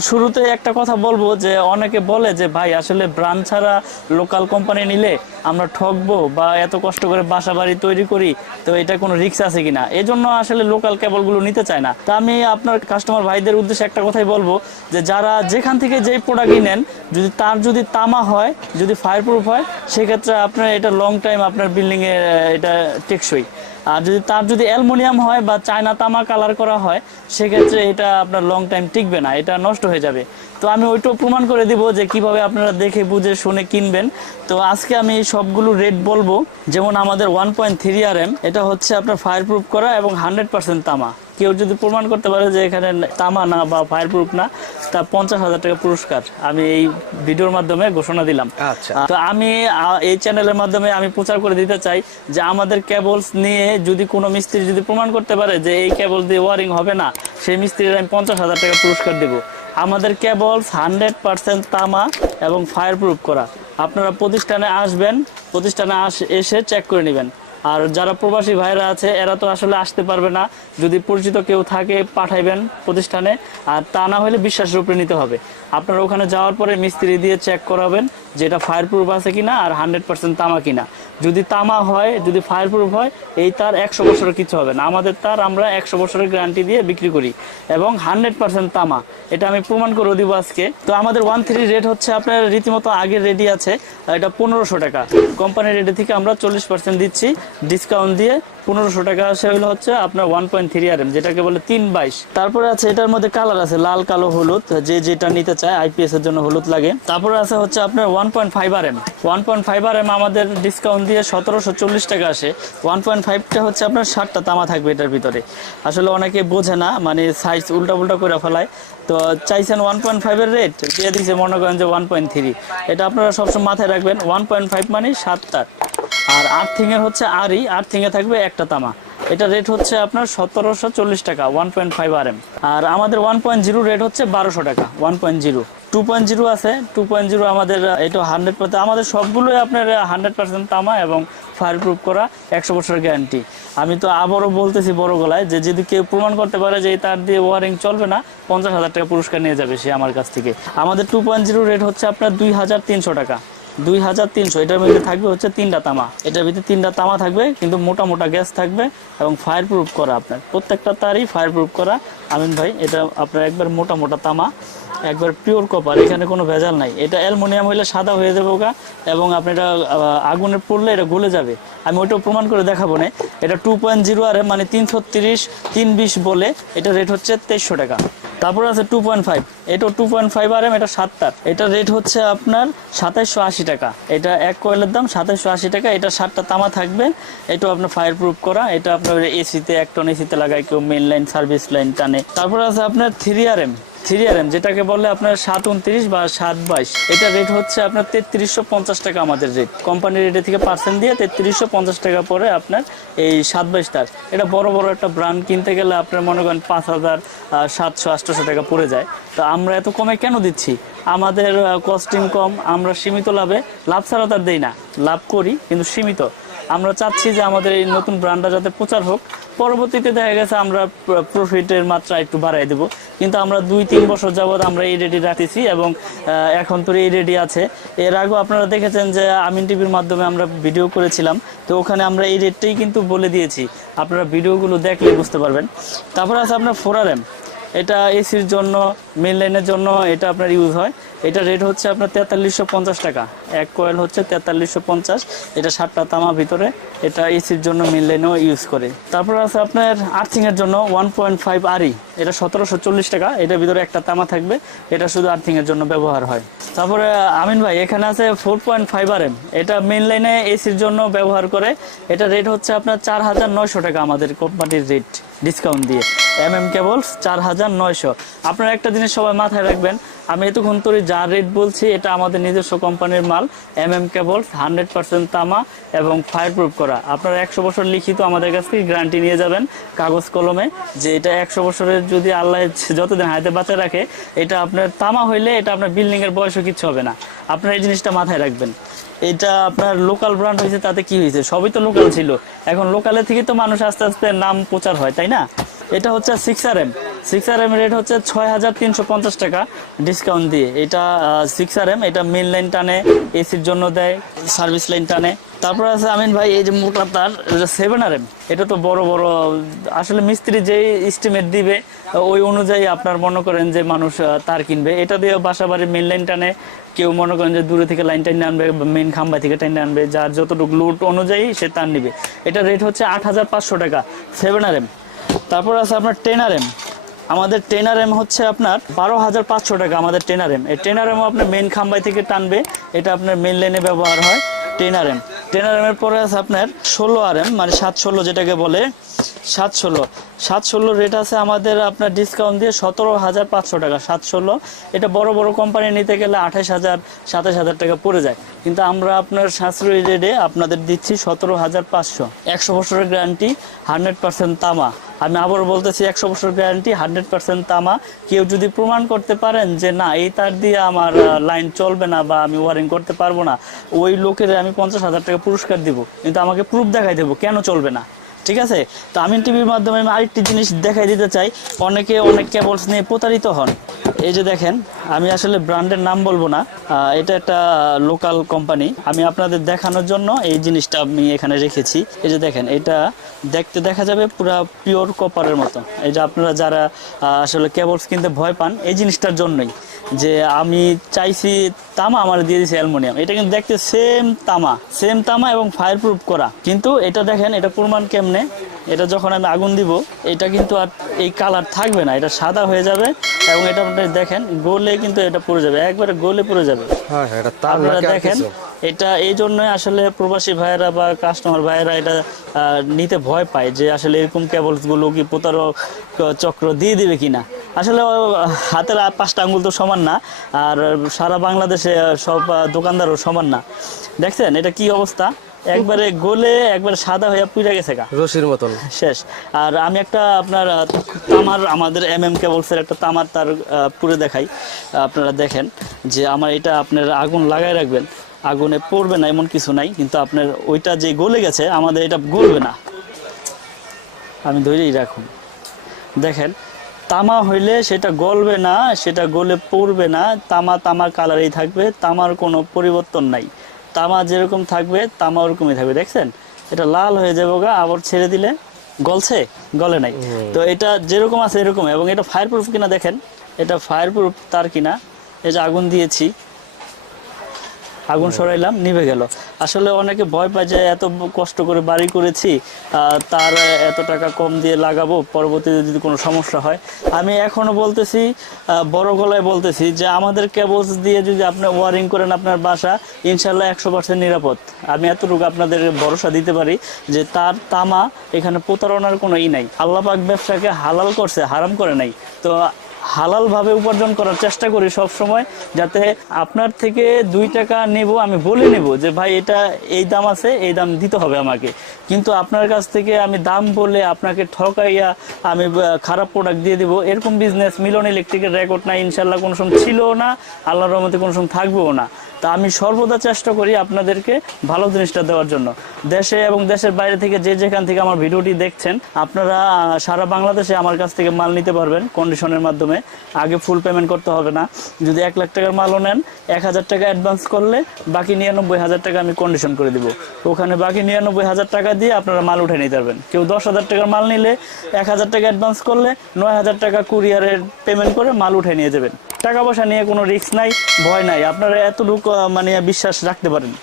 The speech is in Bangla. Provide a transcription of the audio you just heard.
শুরুতে একটা কথা বলব যে অনেকে বলে যে, ভাই, আসলে ব্রান্ড ছাড়া লোকাল কোম্পানি নিলে আমরা ঠকবো বা এত কষ্ট করে বাসা বাড়ি তৈরি করি, তো এটা কোনো রিস্ক আছে কিনা? এই জন্য আসলে লোকাল কেবলগুলো নিতে চায় না। তা আমি আপনার কাস্টমার ভাইদের উদ্দেশ্যে একটা কথাই বলব যে, যারা যেখান থেকে যেই প্রোডাক্ট নেন যদি তার যদি তামা হয়, যদি ফায়ার প্রুফ হয়, সেক্ষেত্রে আপনার এটা লং টাইম আপনার বিল্ডিংয়ে এটা টেকসই। আর যদি তার যদি অ্যালমোনিয়াম হয় বা চায়না তামা কালার করা হয়, সেক্ষেত্রে এটা আপনার লং টাইম টিকবে না, এটা নষ্ট হয়ে যাবে। তো আমি ওইটাও প্রমাণ করে দিব যে কীভাবে আপনারা দেখে, বুঝে, শুনে কিনবেন। তো আজকে আমি সবগুলো রেট বলব, যেমন আমাদের one point three R M এটা হচ্ছে আপনার ফায়ার প্রুফ করা এবং হান্ড্রেড পার্সেন্ট তামা। কেউ যদি প্রমাণ করতে পারে যে এখানে তামা না বা ফায়ার প্রুফ না তা পঞ্চাশ হাজার টাকা পুরস্কার আমি এই ভিডিওর মাধ্যমে ঘোষণা দিলাম। আচ্ছা। তো আমি এই চ্যানেলের মাধ্যমে আমি প্রচার করে দিতে চাই যে আমাদের কেবলস নিয়ে যদি কোনো মিস্ত্রি যদি প্রমাণ করতে পারে যে এই কেবল দিয়ে ওয়ারিং হবে না সেই মিস্ত্রির আমি পঞ্চাশ হাজার টাকা পুরস্কার দেব। আমাদের কেবলস হান্ড্রেড পার্সেন্ট তামা এবং ফায়ার প্রুফ করা। আপনারা প্রতিষ্ঠানে আসবেন প্রতিষ্ঠানে আস এসে চেক করে নেবেন। আর যারা প্রবাসী ভাইরা আছে, এরা তো আসলে আসতে পারবে না। যদি পরিচিত কেউ থাকে, পাঠাইবেন প্রতিষ্ঠানে। আর তা না হলে বিশ্বাসের উপরে নিতে হবে। আপনারা ওখানে যাওয়ার পরে মিস্ত্রি দিয়ে চেক করাবেন। যেটা ফায়ার প্রুফ আছে কিনা আর হান্ড্রেড পার্সেন্ট তামা কিনা। যদি তামা হয়, যদি ফায়ার প্রুফ হয়, এই তার একশো বছরের কিছু হবে না। আমাদের তার আমরা একশো বছরের গ্যারান্টি দিয়ে বিক্রি করি এবং হান্ড্রেড পার্সেন্ট তামা। এটা আমি প্রমাণ করে দিব আজকে। তো আমাদের ওয়ান থ্রি রেট হচ্ছে আপনার রীতিমতো আগের রেডি আছে, এটা পনেরোশো টাকা। কোম্পানির রেটে থেকে আমরা চল্লিশ পার্সেন্ট দিচ্ছি ডিসকাউন্ট দিয়ে পনেরোশো টাকা সেগুলো হচ্ছে আপনার one point three R M যেটাকে বলে তিন বাইশ। তারপরে আছে, এটার মধ্যে কালার আছে, লাল, কালো, হলুদ, যে যেটা নিতে চায় আইপিএস এর জন্য হলুদ লাগে। তারপরে আছে হচ্ছে আপনার one point five R M one point five R M আমাদের ডিসকাউন্ট দিয়ে সতেরোশো চল্লিশ টাকা আসে। ওয়ান পয়েন্ট ফাইভটা হচ্ছে আপনার ষাটটা তামা থাকবে এটার ভিতরে। আসলে অনেকে বোঝে না মানে সাইজ উল্টা উল্টা করে ফেলায়। তো চাইছেন ওয়ান পয়েন্ট ফাইভের রেট দিয়ে দিচ্ছে মনে করেন যে ওয়ান পয়েন্ট থ্রি এটা আপনারা সবসময় মাথায় রাখবেন ওয়ান পয়েন্ট ফাইভ মানে সাতটা। আর আর্থিং এর হচ্ছে আরই, আর্থিং এ থাকবে একটা তামা। এটা রেট হচ্ছে আপনার সতেরোশো চল্লিশ টাকা one point five R M আর আমাদের ওয়ান পয়েন্ট জিরো রেট হচ্ছে বারোশো টাকা one point zero two point zero আছে টু পয়েন্ট জিরো আমাদের, এটা হান্ড্রেড পার্সেন্ট আমাদের সবগুলোই আপনার হান্ড্রেড পার্সেন্ট তামা এবং ফায়ার প্রুফ করা একশো বছরের গ্যারান্টি আমি তো আবারও বলতেছি বড় গলায় যে যদি কেউ প্রমাণ করতে পারে যে তার দিয়ে ওয়ারিং চলবে না, পঞ্চাশ হাজার টাকা পুরস্কার নিয়ে যাবে সে আমার কাছ থেকে। আমাদের টু পয়েন্ট জিরো রেট হচ্ছে আপনার দুই হাজার তিনশো টাকা। দুই হাজার তিনশো। এটার মধ্যে থাকবে হচ্ছে তিনটা তামা। এটার ভিতরে তিনটা তামা থাকবে, কিন্তু মোটা মোটা গ্যাস থাকবে এবং ফায়ার প্রুফ করা আপনার। প্রত্যেকটা তারই ফায়ার প্রুফ করা। আমিন ভাই, এটা আপনার একবার মোটা মোটা তামা, একবার পিওর কপার এখানে কোনো ভেজাল নাই। এটা অ্যালমোনিয়াম হইলে সাদা হয়ে যাবে ওগা, এবং আপনি এটা আগুনে পড়লে এটা গলে যাবে। আমি ওইটাও প্রমাণ করে দেখাবো না। এটা টু পয়েন্ট জিরো আর মানে তিনশো তিরিশ, তিন বিশ বলে, এটা রেট হচ্ছে তেইশশো টাকা। তারপর আছে টু পয়েন্ট ফাইভ এটা two point five R M এটা সাতটার। এটা রেট হচ্ছে আপনার সাতাইশশো আশি টাকা। এটা এক কয়েলের দাম সাতাইশশো আশি টাকা। এটা সাতটা তামা থাকবে। এটাও আপনার ফায়ার প্রুফ করা। এটা আপনার এসিতে এক টন এসিতে লাগায় কেউ মেন লাইন সার্ভিস লাইন টানে। তারপর আছে আপনার three R M three R M যেটাকে বলে আপনার সাত উনত্রিশ বা সাত বাইশ। এটা রেট হচ্ছে আপনার তেত্রিশশো পঞ্চাশ টাকা আমাদের রেট কোম্পানির রেটে থেকে পার্সেন্ট দিয়ে তেত্রিশশো পঞ্চাশ টাকা পরে আপনার এই সাত বাইশ তার। এটা বড় বড় একটা ব্র্যান্ড কিনতে গেলে আপনার মনে করেন পাঁচ হাজার সাতশো, আটশোশো টাকা পড়ে যায়। তো আমরা এত কমে কেন দিচ্ছি? আমাদের কস্টিং কম, আমরা সীমিত লাভে। লাভ ছাড়া তার দেই না। লাভ করি, কিন্তু সীমিত। আমরা চাচ্ছি যে আমাদের এই নতুন ব্র্যান্ডটা যাতে প্রচার হোক। পরবর্তীতে দেখা গেছে আমরা প্রফিটের মাত্রা একটু বাড়াই দেব। কিন্তু আমরা দুই, তিন বছর যাবৎ আমরা এই রেডি রাখতেছি এবং এখন তো এই রেডি আছে। এর আগেও আপনারা দেখেছেন যে আমিন টিভির মাধ্যমে আমরা ভিডিও করেছিলাম। তো ওখানে আমরা এই রেটটাই কিন্তু বলে দিয়েছি। আপনারা ভিডিওগুলো দেখলে বুঝতে পারবেন। তারপরে আছে আপনার ফোরার এম এটা এসির জন্য মেন লাইনের জন্য এটা আপনার ইউজ হয়। এটা রেট হচ্ছে আপনার তেতাল্লিশশো পঞ্চাশ টাকা। এক কয়েল হচ্ছে তেতাল্লিশশো পঞ্চাশ। এটা সাতটা তামা ভিতরে। এটা এসির জন্য মেন লাইনেও ইউজ করে। তারপর আছে আপনার আর্থিংয়ের জন্য ওয়ান পয়েন্ট ফাইভ আরই এটা সতেরোশো চল্লিশ টাকা। এটার ভিতরে একটা তামা থাকবে। এটা শুধু আর্থিংয়ের জন্য ব্যবহার হয়। তারপরে আমিন ভাই, এখানে আছে four point five R M এটা মেন লাইনে এসির জন্য ব্যবহার করে। এটা রেট হচ্ছে আপনার চার হাজার নয়শো টাকা আমাদের কোম্পানির রেট ডিসকাউন্ট দিয়ে এম এম কেবলস চার হাজার নয়শো। আপনারা একটা জিনিস সবাই মাথায় রাখবেন আমি এতক্ষণ ধরে যা রেট বলছি, এটা আমাদের নিজস্ব কোম্পানির মাল M M cable hundred percent তামা এবং ফায়ার প্রুফ করা। আপনারা একশো বছর লিখিত আমাদের কাছ থেকে গ্যারান্টি নিয়ে যাবেন কাগজ কলমে যে এটা একশো বছরের যদি আল্লাহ যতদিন হাতে বাঁচা রাখে, এটা আপনার তামা হইলে এটা আপনার বিল্ডিং এর বয়সও কিচ্ছু হবে না। আপনারা এই জিনিসটা মাথায় রাখবেন। এটা আপনার লোকাল ব্র্যান্ড হয়েছে, তাতে কি হয়েছে? সবই তো লোকাল ছিল। এখন লোকালের থেকে তো মানুষ আস্তে আস্তে নাম প্রচার হয়, তাই না? এটা হচ্ছে six R M six R M rate হচ্ছে ছয় হাজার তিনশো পঞ্চাশ টাকা ডিসকাউন্ট দিয়ে। এটা সিক্স আর এম এটা মেন লাইন টানে এসির জন্য দেয় সার্ভিস লাইন টানে। তারপর আছে আমিন ভাই, এই যে মোটা তার সেভেন আর এম এটা তো বড় বড়, আসলে মিস্ত্রি যেই এস্টিমেট দিবে, ওই অনুযায়ী আপনার মনে করেন যে মানুষ তার কিনবে। এটা দিয়ে বাসা বাড়ির মেন লাইন টানে। কেউ মনে করেন যে দূরে থেকে লাইন টাইনে আনবে মেন খাম্বা থেকে টাইনে আনবে, যার যতটুকু লোড অনুযায়ী সে তার নিবে। এটা রেট হচ্ছে আট হাজার পাঁচশো টাকা সেভেন আর এম তারপর আছে আপনার টেন আর এম আমাদের টেনার এম হচ্ছে আপনার বারো হাজার পাঁচশো টাকা আমাদের টেনার এম এই টেনার এম আপনার মেন খাম্বাই থেকে টানবে, এটা আপনার মেন লাইনে ব্যবহার হয় টেনার এম টেনার এমের পরে আছে আপনার ষোলো আর এম মানে সাত ষোলো যেটাকে বলে, সাত ষোলো। সাত ষোলো রেট আছে আমাদের আপনার ডিসকাউন্ট দিয়ে সতেরো হাজার পাঁচশো টাকা। সাত ষোলো এটা বড় বড় কোম্পানি নিতে গেলে আঠাশ হাজার, সাতাশ হাজার টাকা পড়ে যায়। কিন্তু আমরা আপনার সাশ্রয়ী রেটে আপনাদের দিচ্ছি সতেরো হাজার পাঁচশো। একশো বছরের গ্যারান্টি হান্ড্রেড পার্সেন্ট তামা। আমি আবার বলতেছি, একশো বছর গ্যারান্টি হান্ড্রেড পার্সেন্ট তামা। কেউ যদি প্রমাণ করতে পারেন যে না, এই তার দিয়ে আমার লাইন চলবে না বা আমি ওয়ারিং করতে পারব না, ওই লোকের আমি পঞ্চাশ হাজার টাকা পুরস্কার দিব। কিন্তু আমাকে প্রুফ দেখাই দেবো, কেন চলবে না? ঠিক আছে? তো আমিন টিভির মাধ্যমে আমি আরেকটি জিনিস দেখাই দিতে চাই। অনেকে, অনেক কেবলস নিয়ে প্রতারিত হন। এই যে দেখেন, আমি আসলে ব্র্যান্ডের নাম বলব না। এটা একটা লোকাল কোম্পানি আমি আপনাদের দেখানোর জন্য এই জিনিসটা আমি এখানে রেখেছি। এই যে দেখেন, এটা দেখতে দেখা যাবে পুরা পিওর কপারের মতো। এই যে আপনারা যারা আসলে কেবলস কিনতে ভয় পান, এই জিনিসটার জন্যই। যে আমি চাইছি তামা আমার দিয়ে দিয়েছি অ্যালমোনিয়াম। এটা কিন্তু দেখতে সেম তামা সেম তামা এবং ফায়ার প্রুফ করা। কিন্তু এটা দেখেন এটা প্রমাণ কেমনে? এটা যখন আমি আগুন দিব এটা কিন্তু আর এই কালার থাকবে না এটা সাদা হয়ে যাবে এবং এটা আপনি দেখেন গোলে কিন্তু এটা পড়ে যাবে একবারে গোলে পড়ে যাবে। হ্যাঁ হ্যাঁ আপনারা দেখেন এটা এই জন্যই আসলে প্রবাসী ভাইয়েরা বা কাস্টমার ভাইয়েরা এটা আহ, নিতে ভয় পায় যে আসলে এরকম কেবলসগুলো কি প্রতারক চক্র দিয়ে দিবে কিনা। আসলে হাতের পাঁচটা আঙ্গুল তো সমান না আর সারা বাংলাদেশে সব দোকানদারও সমান না। দেখছেন এটা কি অবস্থা? একবারে গোলে একবারে সাদা হয়ে পুড়ে গেছে গা। রশির মতন। শেষ। আর আমি একটা আপনার তামার আমাদের এম এম কেবলসের একটা তামার তার পুরে দেখাই। আপনারা দেখেন যে আমার এটা আপনার আগুন লাগাই রাখবেন। আগুনে পড়বে না এমন কিছু নাই কিন্তু আপনার ওইটা যে গলে গেছে আমাদের এটা গলবে না। আমি ধরেই রাখুন। দেখেন তামা হইলে সেটা গলবে না সেটা গলে পড়বে না তামা তামা কালারেই থাকবে তামার কোনো পরিবর্তন নাই। তামা যেরকম থাকবে তামা ওরকমই থাকবে দেখছেন? এটা লাল হয়ে যাবে গা আবার ছেড়ে দিলে গলছে গলে নাই। তো এটা যেরকম আছে এরকম এবং এটা ফায়ার প্রুফ কিনা দেখেন এটা ফায়ার প্রুফ তার কিনা এই যে আগুন দিয়েছি আগুন সরাইলাম নিভে গেল। আসলে অনেকে ভয় পায় যে এত কষ্ট করে বাড়ি করেছি তার এত টাকা কম দিয়ে লাগাবো পরবর্তীতে যদি কোনো সমস্যা হয়। আমি এখনও বলতেছি বড় গলায় বলতেছি যে আমাদের কেবলস দিয়ে যদি আপনি ওয়ারিং করেন আপনার বাসা ইনশাল্লাহ একশো পার্সেন্ট নিরাপদ। আমি এতটুকু আপনাদের ভরসা দিতে পারি যে তার তামা এখানে প্রতারণার কোনো ই নাই। আল্লাহ পাক ব্যবসাকে হালাল করছে হারাম করে নাই। তো হালাল ভাবে উপার্জন করার চেষ্টা করি সব সময়, যাতে আপনার থেকে দুই টাকা নেব, আমি বলে নেব যে, ভাই, এটা এই দাম আছে, এই দাম দিতে হবে আমাকে। কিন্তু আপনার কাছ থেকে আমি দাম বলে আপনাকে ঠকাইয়া আমি খারাপ প্রোডাক্ট দিয়ে দিব, এরকম বিজনেস মিলন ইলেকট্রিকের রেকর্ড না ইনশাল্লাহ কোনো সময় ছিল না, আল্লাহর রহমতে কোনো সময় থাকবেও না। তা আমি সর্বদা চেষ্টা করি আপনাদেরকে ভালো জিনিসটা দেওয়ার জন্য। দেশে এবং দেশের বাইরে থেকে যে যেখান থেকে আমার ভিডিওটি দেখছেন, আপনারা সারা বাংলাদেশে আমার কাছ থেকে মাল নিতে পারবেন কন্ডিশনের মাধ্যমে। আগে ফুল পেমেন্ট করতে হবে না। যদি এক লাখ টাকার মালও নেন, এক হাজার টাকা অ্যাডভান্স করলে বাকি নিরানব্বই হাজার টাকা আমি কন্ডিশন করে দিব। ওখানে বাকি নিরানব্বই হাজার টাকা দিয়ে আপনারা মাল উঠে নিতে পারবেন। কেউ দশ হাজার টাকার মাল নিলে এক হাজার টাকা অ্যাডভান্স করলে নয় হাজার টাকা কুরিয়ারের পেমেন্ট করে মাল উঠে নিয়ে যাবেন। টাকা পয়সা নিয়ে কোনো রিস্ক নাই ভয় নাই। আপনারা এতটুকু মানে বিশ্বাস রাখতে পারেন।